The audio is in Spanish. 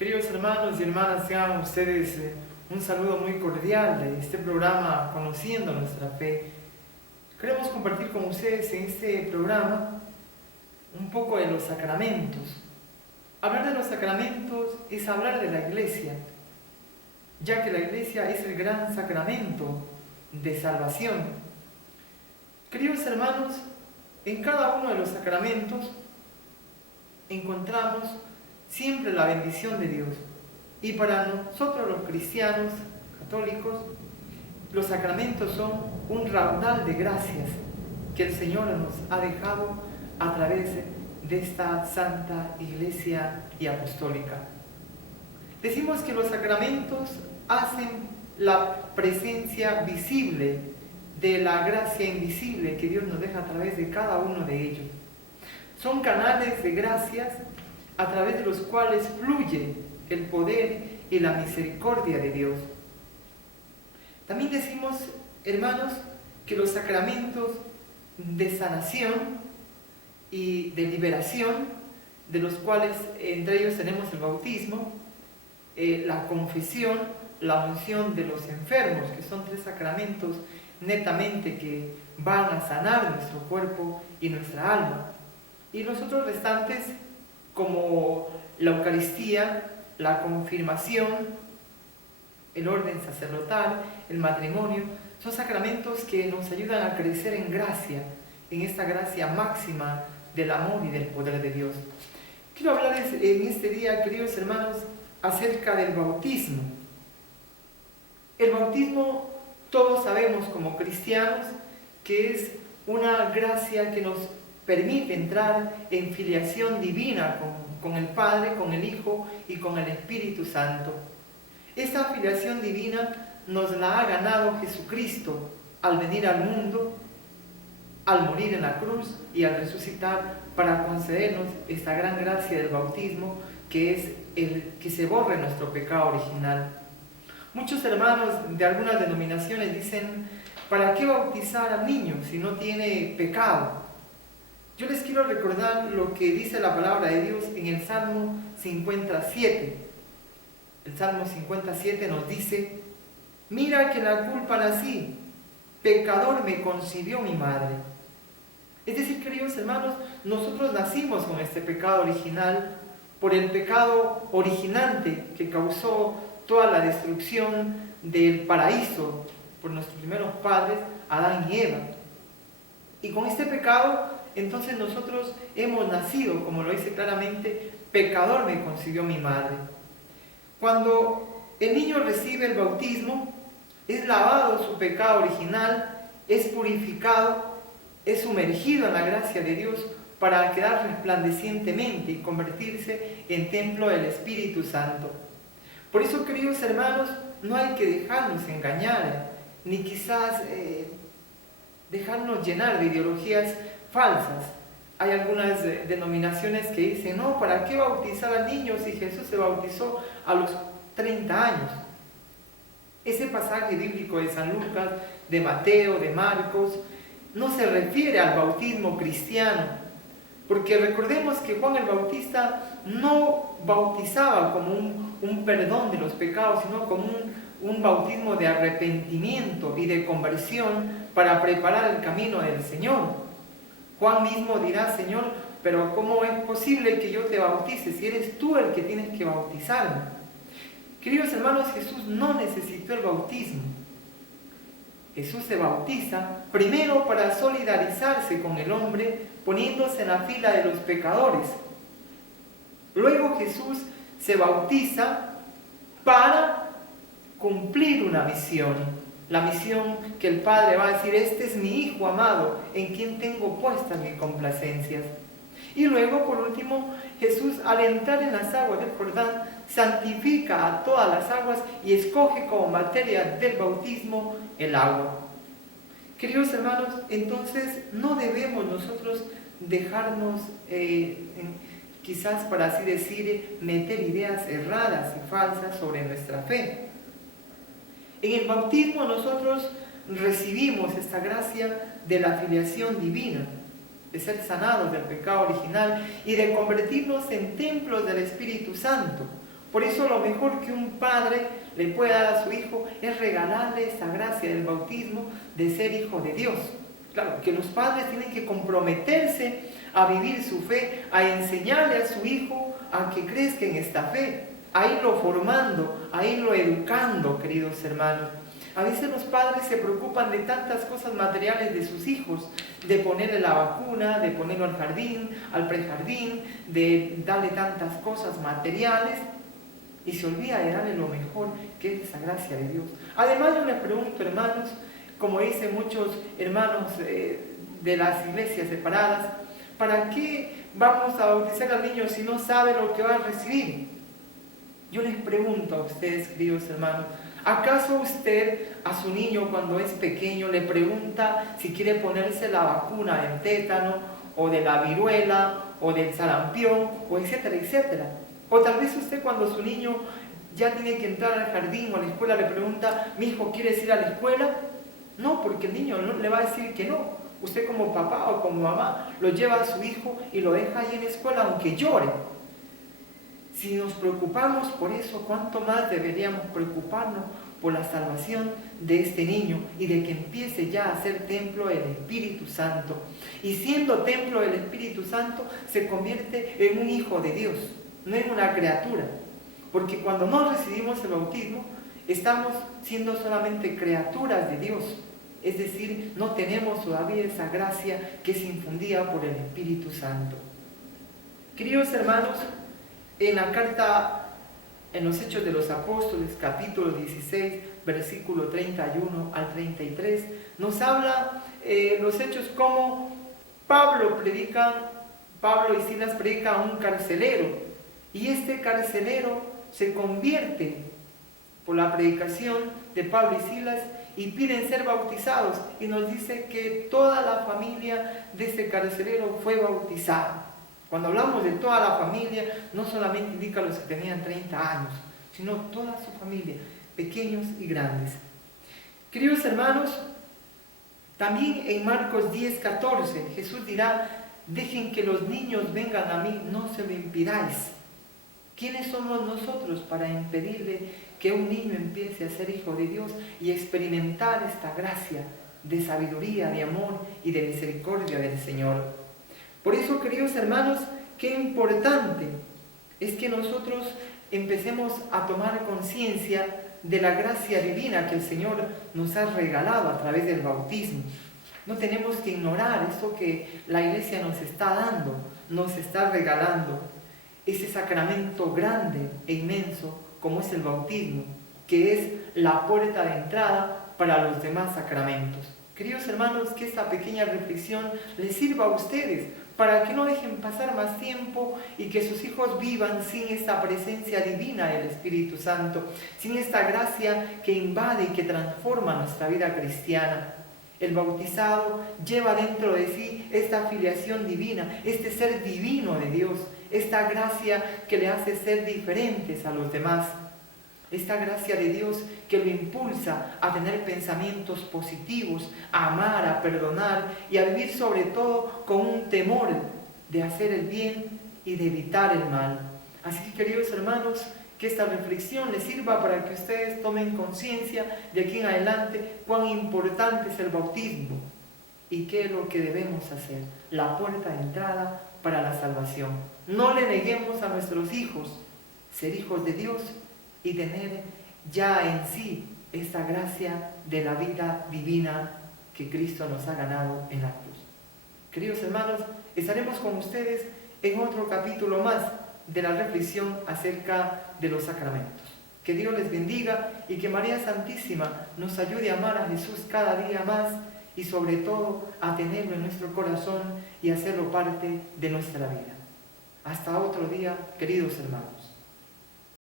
Queridos hermanos y hermanas, sean ustedes un saludo muy cordial de este programa Conociendo Nuestra Fe. Queremos compartir con ustedes en este programa un poco de los sacramentos. Hablar de los sacramentos es hablar de la Iglesia, ya que la Iglesia es el gran sacramento de salvación. Queridos hermanos, en cada uno de los sacramentos encontramos siempre la bendición de Dios. Y para nosotros los cristianos católicos, los sacramentos son un raudal de gracias que el Señor nos ha dejado a través de esta Santa Iglesia y Apostólica. Decimos que los sacramentos hacen la presencia visible de la gracia invisible que Dios nos deja a través de cada uno de ellos. Son canales de gracias a través de los cuales fluye el poder y la misericordia de Dios. También decimos, hermanos, que los sacramentos de sanación y de liberación, de los cuales entre ellos tenemos el bautismo, la confesión, la unción de los enfermos, que son 3 sacramentos netamente que van a sanar nuestro cuerpo y nuestra alma. Y los otros restantes, como la Eucaristía, la confirmación, el orden sacerdotal, el matrimonio, son sacramentos que nos ayudan a crecer en gracia, en esta gracia máxima del amor y del poder de Dios. Quiero hablarles en este día, queridos hermanos, acerca del bautismo. El bautismo, todos sabemos como cristianos, que es una gracia que nos permite entrar en filiación divina con el Padre, con el Hijo y con el Espíritu Santo. Esta filiación divina nos la ha ganado Jesucristo al venir al mundo, al morir en la cruz y al resucitar para concedernos esta gran gracia del bautismo, que es el que se borre nuestro pecado original. Muchos hermanos de algunas denominaciones dicen: ¿para qué bautizar al niño si no tiene pecado? Yo les quiero recordar lo que dice la palabra de Dios en el Salmo 57. El Salmo 57 nos dice: mira que en la culpa nací, pecador me concibió mi madre. Es decir, queridos hermanos, nosotros nacimos con este pecado original por el pecado originante que causó toda la destrucción del paraíso por nuestros primeros padres, Adán y Eva. Y con este pecado, entonces nosotros hemos nacido, como lo dice claramente, pecador me concibió mi madre. Cuando el niño recibe el bautismo, es lavado su pecado original, es purificado, es sumergido en la gracia de Dios para quedar resplandecientemente y convertirse en templo del Espíritu Santo. Por eso, queridos hermanos, no hay que dejarnos engañar, ni quizás dejarnos llenar de ideologías falsas. Hay algunas denominaciones que dicen: no, ¿para qué bautizar al niño si Jesús se bautizó a los 30 años? Ese pasaje bíblico de San Lucas, de Mateo, de Marcos, no se refiere al bautismo cristiano, porque recordemos que Juan el Bautista no bautizaba como un perdón de los pecados, sino como un bautismo de arrepentimiento y de conversión para preparar el camino del Señor. Juan mismo dirá: Señor, pero ¿cómo es posible que yo te bautice si eres tú el que tienes que bautizarme? Queridos hermanos, Jesús no necesitó el bautismo. Jesús se bautiza primero para solidarizarse con el hombre, poniéndose en la fila de los pecadores. Luego Jesús se bautiza para cumplir una misión. La misión que el Padre va a decir: este es mi Hijo amado, en quien tengo puestas mis complacencias. Y luego, por último, Jesús, al entrar en las aguas del Jordán, santifica a todas las aguas y escoge como materia del bautismo el agua. Queridos hermanos, entonces no debemos nosotros dejarnos, quizás para así decir, meter ideas erradas y falsas sobre nuestra fe. En el bautismo nosotros recibimos esta gracia de la filiación divina, de ser sanados del pecado original y de convertirnos en templos del Espíritu Santo, Por eso lo mejor que un padre le puede dar a su hijo es regalarle esta gracia del bautismo de ser hijo de Dios. Claro, que los padres tienen que comprometerse a vivir su fe, a enseñarle a su hijo a que crezca en esta fe, a irlo formando, a irlo educando, queridos hermanos. A veces los padres se preocupan de tantas cosas materiales de sus hijos, de ponerle la vacuna, de ponerlo al jardín, al prejardín, de darle tantas cosas materiales, y se olvida de darle lo mejor, que es esa gracia de Dios. Además, yo les pregunto, hermanos, como dicen muchos hermanos de las iglesias separadas, ¿para qué vamos a bautizar al niño si no sabe lo que va a recibir? Yo les pregunto a ustedes, queridos hermanos, ¿acaso usted a su niño cuando es pequeño le pregunta si quiere ponerse la vacuna del tétano, o de la viruela, o del sarampión, o etcétera, etcétera? O tal vez usted cuando su niño ya tiene que entrar al jardín o a la escuela le pregunta, ¿mi hijo quieres ir a la escuela? No, porque el niño no le va a decir que no. Usted como papá o como mamá lo lleva a su hijo y lo deja ahí en la escuela aunque llore. Si nos preocupamos por eso, ¿cuánto más deberíamos preocuparnos por la salvación de este niño y de que empiece ya a ser templo del Espíritu Santo? Y siendo templo del Espíritu Santo, se convierte en un hijo de Dios, no en una criatura. Porque cuando no recibimos el bautismo, estamos siendo solamente criaturas de Dios. Es decir, no tenemos todavía esa gracia que es infundida por el Espíritu Santo. Queridos hermanos, en la carta, en los Hechos de los Apóstoles, capítulo 16, versículo 31 al 33, nos habla los hechos como Pablo y Silas predican a un carcelero, y este carcelero se convierte por la predicación de Pablo y Silas y piden ser bautizados, y nos dice que toda la familia de este carcelero fue bautizada. Cuando hablamos de toda la familia, no solamente indica a los que tenían 30 años, sino toda su familia, pequeños y grandes. Queridos hermanos, también en Marcos 10:14, Jesús dirá, dejen que los niños vengan a mí, no se lo impidáis. ¿Quiénes somos nosotros para impedirle que un niño empiece a ser hijo de Dios y experimentar esta gracia de sabiduría, de amor y de misericordia del Señor? Por eso, queridos hermanos, qué importante es que nosotros empecemos a tomar conciencia de la gracia divina que el Señor nos ha regalado a través del bautismo. No tenemos que ignorar esto que la Iglesia nos está dando, nos está regalando. Ese sacramento grande e inmenso como es el bautismo, que es la puerta de entrada para los demás sacramentos. Queridos hermanos, que esta pequeña reflexión les sirva a ustedes para que no dejen pasar más tiempo y que sus hijos vivan sin esta presencia divina del Espíritu Santo, sin esta gracia que invade y que transforma nuestra vida cristiana. El bautizado lleva dentro de sí esta filiación divina, este ser divino de Dios, esta gracia que le hace ser diferentes a los demás. Esta gracia de Dios que lo impulsa a tener pensamientos positivos, a amar, a perdonar y a vivir sobre todo con un temor de hacer el bien y de evitar el mal. Así que, queridos hermanos, que esta reflexión les sirva para que ustedes tomen conciencia de aquí en adelante cuán importante es el bautismo y qué es lo que debemos hacer, la puerta de entrada para la salvación. No le neguemos a nuestros hijos ser hijos de Dios y tener ya en sí esta gracia de la vida divina que Cristo nos ha ganado en la cruz. Queridos hermanos, estaremos con ustedes en otro capítulo más de la reflexión acerca de los sacramentos. Que Dios les bendiga y que María Santísima nos ayude a amar a Jesús cada día más y sobre todo a tenerlo en nuestro corazón y hacerlo parte de nuestra vida. Hasta otro día, queridos hermanos.